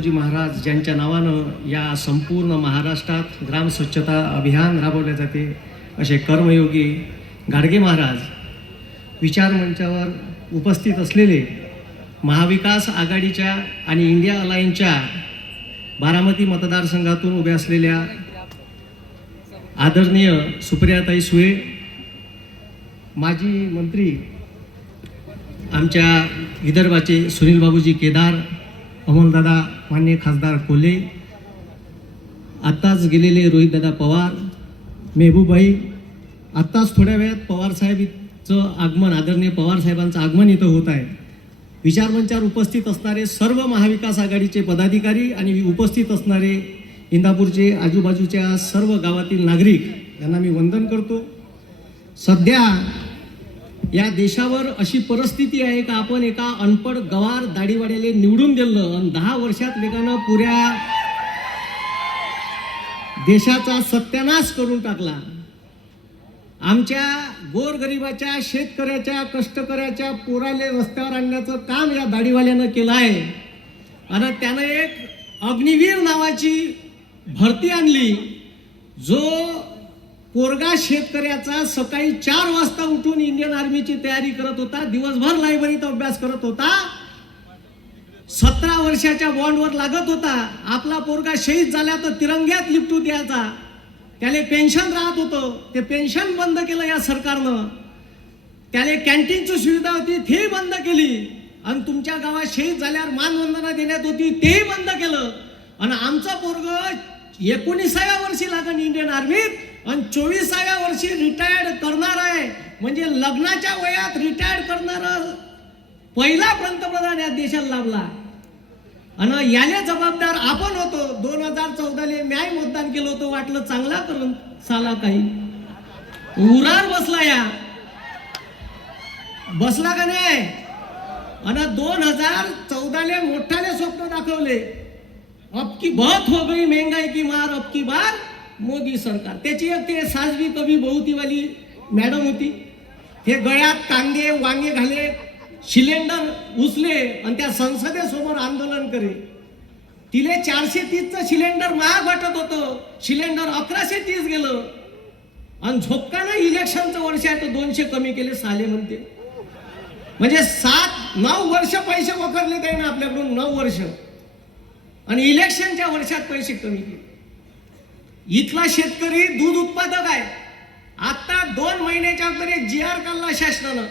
जी महाराज ज्यांच्या नावानं या संपूर्ण महाराष्ट्रात ग्राम स्वच्छता अभियान राबवले जाते असे कर्मयोगी गाडगे महाराज विचार मंचावर उपस्थित असलेले महाविकास आघाडीच्या आणि इंडिया अलायन्सच्या बारामती मतदारसंघातून उभ्या असलेल्या आदरणीय सुप्रियाताई सुळे माजी मंत्री आमच्या विदर्भाचे सुनील बाबूजी केदार अमोलदादा मान्य खासदार कोले आत्ताच गेलेले रोहितदादा पवार मेहबूबाई आत्ताच थोड्या वेळात पवारसाहेबचं आगमन आदरणीय पवारसाहेबांचं आगमन इथं होत आहे. विचारमंचावर उपस्थित असणारे सर्व महाविकास आघाडीचे पदाधिकारी आणि उपस्थित असणारे इंदापूरचे आजूबाजूच्या सर्व गावातील नागरिक यांना मी वंदन करतो. सध्या या देशावर अशी परिस्थिती आहे का आपण एका अनपड गवार दाढीवाड्याला निवडून दिलं आणि दहा वर्षात वेगानं पुऱ्या देशाचा सत्यानाश करून टाकला? आमच्या गोरगरिबाच्या शेतकऱ्याच्या कष्टकऱ्याच्या पोराले रस्त्यावर आणण्याचं काम या दाढीवाल्यानं केलं आहे. आणि त्यानं एक अग्निवीर नावाची भरती आणली जो पोरगा शेतकऱ्याचा सकाळी चार वाजता उठून इंडियन आर्मीची तयारी करत होता दिवसभर लायब्ररीत अभ्यास करत होता सतरा वर्षाच्या बॉन्डवर लागत होता. आपला पोरगा शहीद झाला तर तिरंग्यात लिपटू द्यायचा. त्याला पेन्शन राहत होतं. ते पेन्शन बंद केलं या सरकारनं. त्याला कॅन्टीनची सुविधा होती ते बंद केली. आणि तुमच्या गावात शहीद झाल्यावर मानवंदना देण्यात होती तेही बंद केलं. आणि आमचं पोरग एकोणीसाव्या वर्षी लागण इंडियन आर्मीत आणि चोवीसाव्या वर्षी रिटायर्ड करणार आहे. म्हणजे लग्नाच्या वयात रिटायर्ड करणार पहिला पंतप्रधान या देशाला लाभला. आणि याने जबाबदार आपण होतो. दोन हजार चौदाले न्याय मतदान केलं होतं. वाटलं चांगला करून साला काही. उरार बसला या. बसला का नाही? आणि दोन हजार चौदाले मोठाले स्वप्न दाखवले. अब की बहुत हो गई महंगाई की मार अब की बार. मोदी सरकार. त्याची एक ते साजवी कवी बहुतीवाली मॅडम होती. हे गळ्यात कांदे वांगे घाले सिलेंडर उचले आणि त्या संसदेसमोर आंदोलन करे. तिले चारशे तीसचं सिलेंडर महाग वाटत होतं. सिलेंडर अकराशे तीस गेलं. आणि झोपकानं इलेक्शनचं वर्ष आहे तर दोनशे कमी केले साले म्हणते. म्हणजे सात नऊ वर्ष पैसे वखरले त्याने आपल्याकडून नऊ वर्ष. आणि इलेक्शनच्या वर्षात पैसे कमी केले. इथला शेतकरी दूध उत्पादक आहे. आता दोन महिन्याच्या अगोदर एक जी आर काढला शासनानं.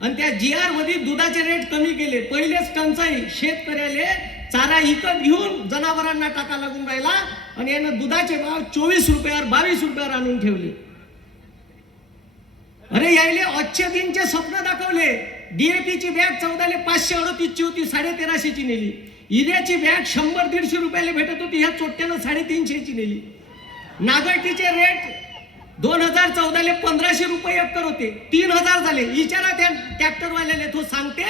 आणि त्या जी आरमध्ये दुधाचे रेट कमी केले. पहिलेच टंचाई शेतकऱ्याले चारा इकत घेऊन जनावरांना टाका लागून राहिला आणि यानं दुधाचे भाव चोवीस रुपयावर बावीस रुपयावर आणून ठेवले. अरे यायले अच्छे दिनचे स्वप्न दाखवले. डीएपीची बॅग चौदाले पाचशे अडतीसची होती साडे तेराशेची नेली. इऱ्याची बॅग शंभर दीडशे रुपयाला भेटत होती ह्या चोट्यानं साडेतीनशेची नेली. नागरटीचे रेट दोन हजार चौदाले पंधराशे रुपये एकर होते. तीन हजार झाले. विचारा त्या ट्रॅक्टरवाल्याने तो सांगते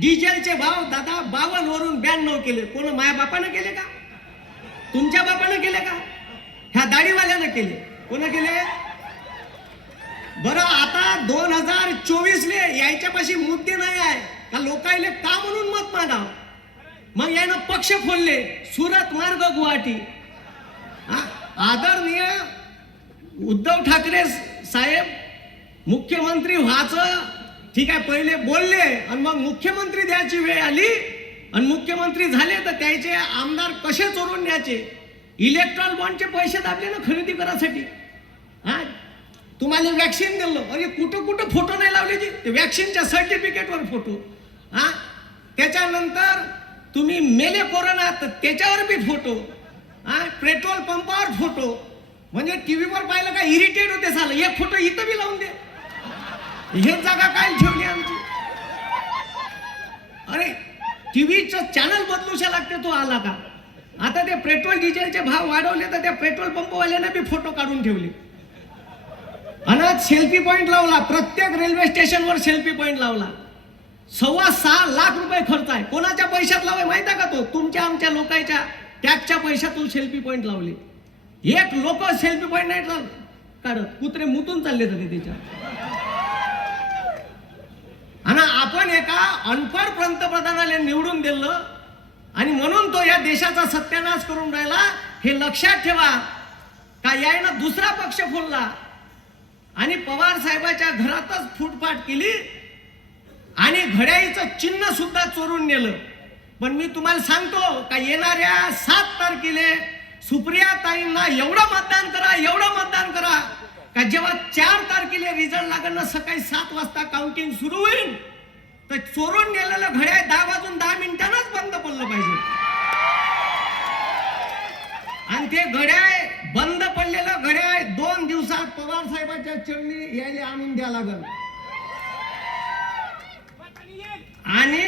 डिझेलचे भाव दादा बावन्न वरून ब्याण्णव केले. कोण माया बापानं केले का? तुमच्या बापानं केले का? ह्या दाढीवाल्यानं केले. कोण केले? बरं आता दोन हजार चोवीसले यायच्यापाशी मुद्दे नाही आहे. का लोकायले का म्हणून मत मागाव मग यानं पक्ष खोलले. सुरत मार्ग गुवाहाटी. आदरणीय उद्धव ठाकरे साहेब मुख्यमंत्री व्हायचं. ठीक आहे पहिले बोलले आणि मग मुख्यमंत्री द्यायची वेळ आली. आणि मुख्यमंत्री झाले तर त्याचे आमदार कसे चोरून न्यायचे? इलेक्ट्रॉन बॉन्डचे पैसे दाबले ना खरेदी करायसाठी. हा? तुम्हाला वॅक्सिन दिलं. अरे कुठं कुठं फोटो नाही लावले जी? ते वॅक्सिनच्या सर्टिफिकेटवर फोटो हा? त्याच्यानंतर तुम्ही मेले कोरोना तर त्याच्यावर बी फोटो पेट्रोल पंपावर फोटो. म्हणजे टीव्हीवर पाहिलं का इरिटेट होते झालं एक फोटो इथं बी लावून दे. हे जागा काय ठेवली आमची? अरे टीव्हीचं चॅनल बदलूशा लागते तो आला का? आता ते पेट्रोल डिझेलचे भाव वाढवले तर त्या पेट्रोल पंपवाल्याने बी फोटो काढून ठेवले. आणि सेल्फी पॉईंट लावला. प्रत्येक रेल्वे स्टेशनवर सेल्फी पॉईंट लावला. सव्वा सहा लाख रुपये खर्च आहे. कोणाच्या पैशात लावाय माहिती आहे का तो? तुमच्या आमच्या लोकांच्या. त्याच्या पैशातून सेल्फी पॉईंट लावले. एक लोक सेल्फी पॉईंट नाही लाव- काढत कुत्रे मुतून चालले होते त्याच्या आणि आपण एका अनपढ पंतप्रधानाला निवडून दिलं आणि म्हणून तो या देशाचा सत्यानाश करून राहिला हे लक्षात ठेवा. का यायनं दुसरा पक्ष फोडला. आणि पवार साहेबाच्या घरातच फुटफाट केली आणि घड्याळीचं चिन्ह सुद्धा चोरून नेलं. पण मी तुम्हाला सांगतो का येणाऱ्या सात तारखेला सुप्रिया ताईंना एवढं मतदान करा एवढं मतदान करा का जेव्हा चार तारखेला रिझल्ट लागेल ना सकाळी सात वाजता काउंटिंग सुरू होईल तर चोरून नेलेलं घड्याळ दहा वाजून दहा मिनिटांनाच बंद पडलं पाहिजे. आणि ते घड्याळ बंद पडलेलं घड्याळ दोन दिवसात पवार साहेबांच्या चरणी यायला आणून द्या लागल. आणि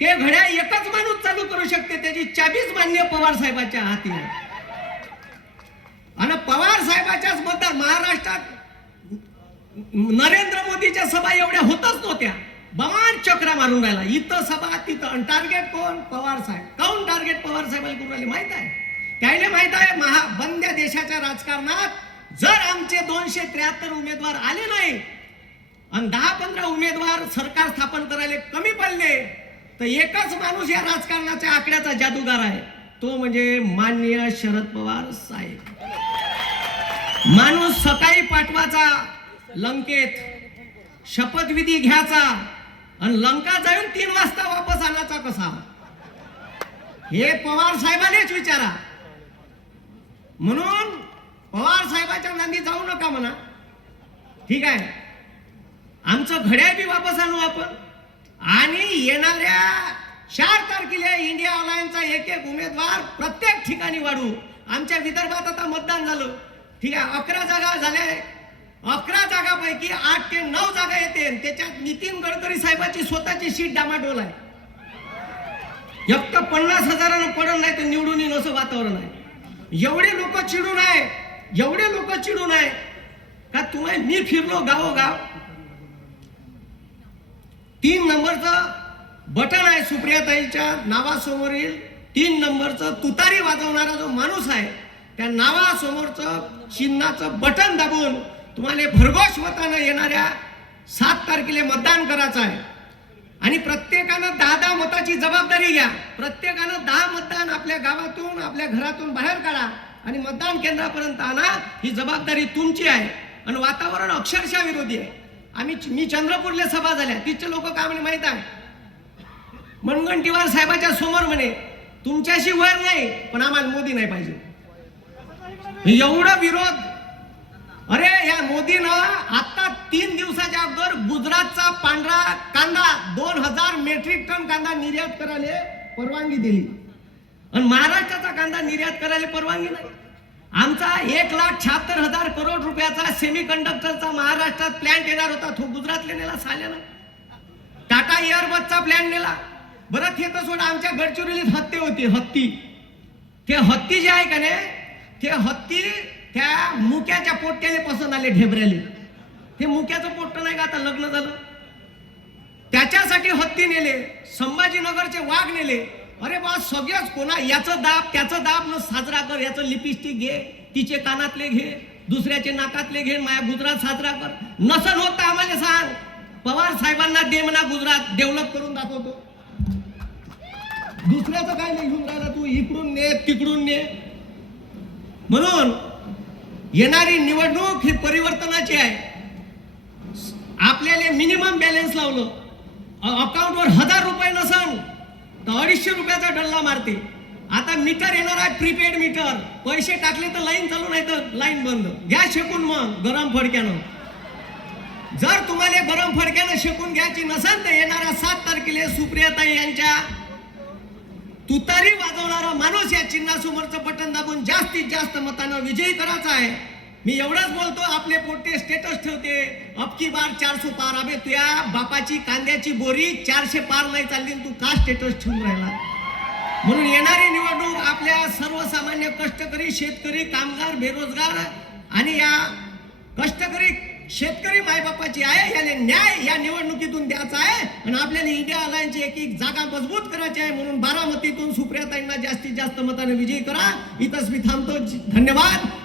ते घड्याळ एकच माणूस चालू करू शकते त्याची चाबीच मान्य पवार साहेबाच्या हाती आणि पवार साहेबाच्याच मतदार महाराष्ट्रात नरेंद्र मोदीच्या सभा एवढ्या होतच नव्हत्या. बमान चक्रा मारून राहिला. इथं सभा तिथं टार्गेट कोण? पवार साहेब. काऊन टार्गेट पवार साहेबाला करून राहिले माहीत आहे? त्याला माहीत आहे महा बंद्या देशाच्या राजकारणात जर आमचे दोनशे त्र्याहत्तर उमेदवार आले नाही आणि दहा पंधरा उमेदवार सरकार स्थापन तर एकच माणूस या राजकारणाच्या आकड्याचा जादूगार आहे. तो म्हणजे माननीय शरद पवार साहेब. माणूस सकाळी पाठवाचा लंकेत शपथविधी घ्यायचा आणि लंका जाऊन तीन वाजता वापस आणायचा कसा? हे पवार साहेबांनीच विचारा. म्हणून पवार साहेबाच्या नांदी जाऊ नका म्हणा. ठीक आहे. आमचं घड्याळ बी वापस आणू आपण. आणि येणाऱ्या चार तारखेला इंडिया अलायन्सचा एक एक उमेदवार प्रत्येक ठिकाणी वाढू. आमच्या विदर्भात आता मतदान झालं. ठीक आहे अकरा जागा झाल्या. अकरा जागापैकी आठ ते नऊ जागा येते त्याच्यात नितीन गडकरी साहेबाची स्वतःची सीट डामाडोल आहे. एक तर पन्नास हजारानं पडलं नाही तर निवडून येईन असं वातावरण आहे. एवढे लोक चिडून आहे एवढे लोक चिडून आहे. का तुम्ही मी फिरलो गावोगाव तीन नंबरचं बटन आहे सुप्रियाताईच्या. नावासमोरील तीन नंबरचं तुतारी वाजवणारा जो माणूस आहे त्या नावासमोरचं चिन्हाचं बटन दाबून तुम्हाला भरघोष मतानं येणाऱ्या सात तारखेला मतदान करायचं आहे. आणि प्रत्येकानं दहा दहा मताची जबाबदारी घ्या. प्रत्येकानं दहा मतदान आपल्या गावातून आपल्या घरातून बाहेर काढा आणि मतदान केंद्रापर्यंत आणा. ही जबाबदारी तुमची आहे. आणि वातावरण अक्षरशः विरोधी आहे. आम्ही मी चंद्रपूरला सभा झाल्या. तिथचे लोक काय म्हणे माहीत आहे? मनगंटीवार साहेबाच्या समोर म्हणे तुमच्याशी वर नाही पण आम्हाला मोदी नाही पाहिजे. एवढा विरोध. अरे या मोदीनं आता तीन दिवसाच्या अगोदर गुजरातचा पांढरा कांदा दोन हजार मेट्रिक टन कांदा निर्यात करायला परवानगी दिली. आणि महाराष्ट्राचा कांदा निर्यात करायला परवानगी नाही. आमचा एक लाख शहात्तर हजार करोड रुपयाचा सेमी कंडक्टरचा महाराष्ट्रात प्लॅन येणार होता. तो गुजरातला नेला साल्यानं. टाटा एअरबसचा प्लॅन नेला. बरं ते तर सोडा आमच्या गडचिरोलीत हत्ती होती हत्ती. ते हत्ती जे आहे का नाही ते हत्ती त्या मुक्याच्या पोट्याने पसंत आले ढेबऱ्याले. ते मुक्याचं पोट्ट नाही का आता लग्न झालं? त्याच्यासाठी हत्ती नेले संभाजीनगरचे वाघ नेले. अरे बा सगळ्याच कोणा याचं दाब त्याचं दाब न साजरा कर याचं लिपस्टिक घे तिचे कानातले घे दुसऱ्याचे नाकातले घे माया गुजरात साजरा कर. नसल होत आम्हाला सांग? पवार साहेबांना दे म्हणा गुजरात डेव्हलप करून दाखवतो. दुसऱ्याचं काय नाही घेऊन राहिला तू इकडून ने तिकडून ने. म्हणून येणारी निवडणूक ही परिवर्तनाची आहे. आपल्याला मिनिमम बॅलन्स लावलं. अकाउंटवर हजार तर अडीचशे रुपयाचा डल्ला मारते आता मीटर येणार आहे प्रीपेड मीटर. पैसे टाकले तर लाईन चालू नाही तर लाईन बंद. घ्या शेकून मग गरम फडक्यानं. जर तुम्हाला गरम फडक्यानं शेकून घ्यायची नसेल तर येणाऱ्या सात तारखेला सुप्रियाताई यांच्या तुतारी वाजवणारा माणूस या चिन्हासमोरचं बटन दाबून जास्तीत जास्त मतानं विजयी करायचा आहे. मी एवढंच बोलतो आपले पोटे स्टेटस ठेवते. अबकी बार चारशे पार. अबे तुया बापाची कांद्याची बोरी चारशे पार नाही चालली तू का स्टेटस ठेवून राहिला? म्हणून येणारी निवडणूक आपल्या सर्वसामान्य कष्टकरी शेतकरी कामगार बेरोजगार आणि या कष्टकरी शेतकरी मायबापाची आहे याने न्याय या निवडणुकीतून द्यायचा आहे आणि आपल्याला इंडिया अलायन्सची एक एक जागा मजबूत करायची आहे म्हणून बारामतीतून सुप्रियाताईंना जास्तीत जास्त मताने विजयी करा. इथंच मी थांबतो. धन्यवाद.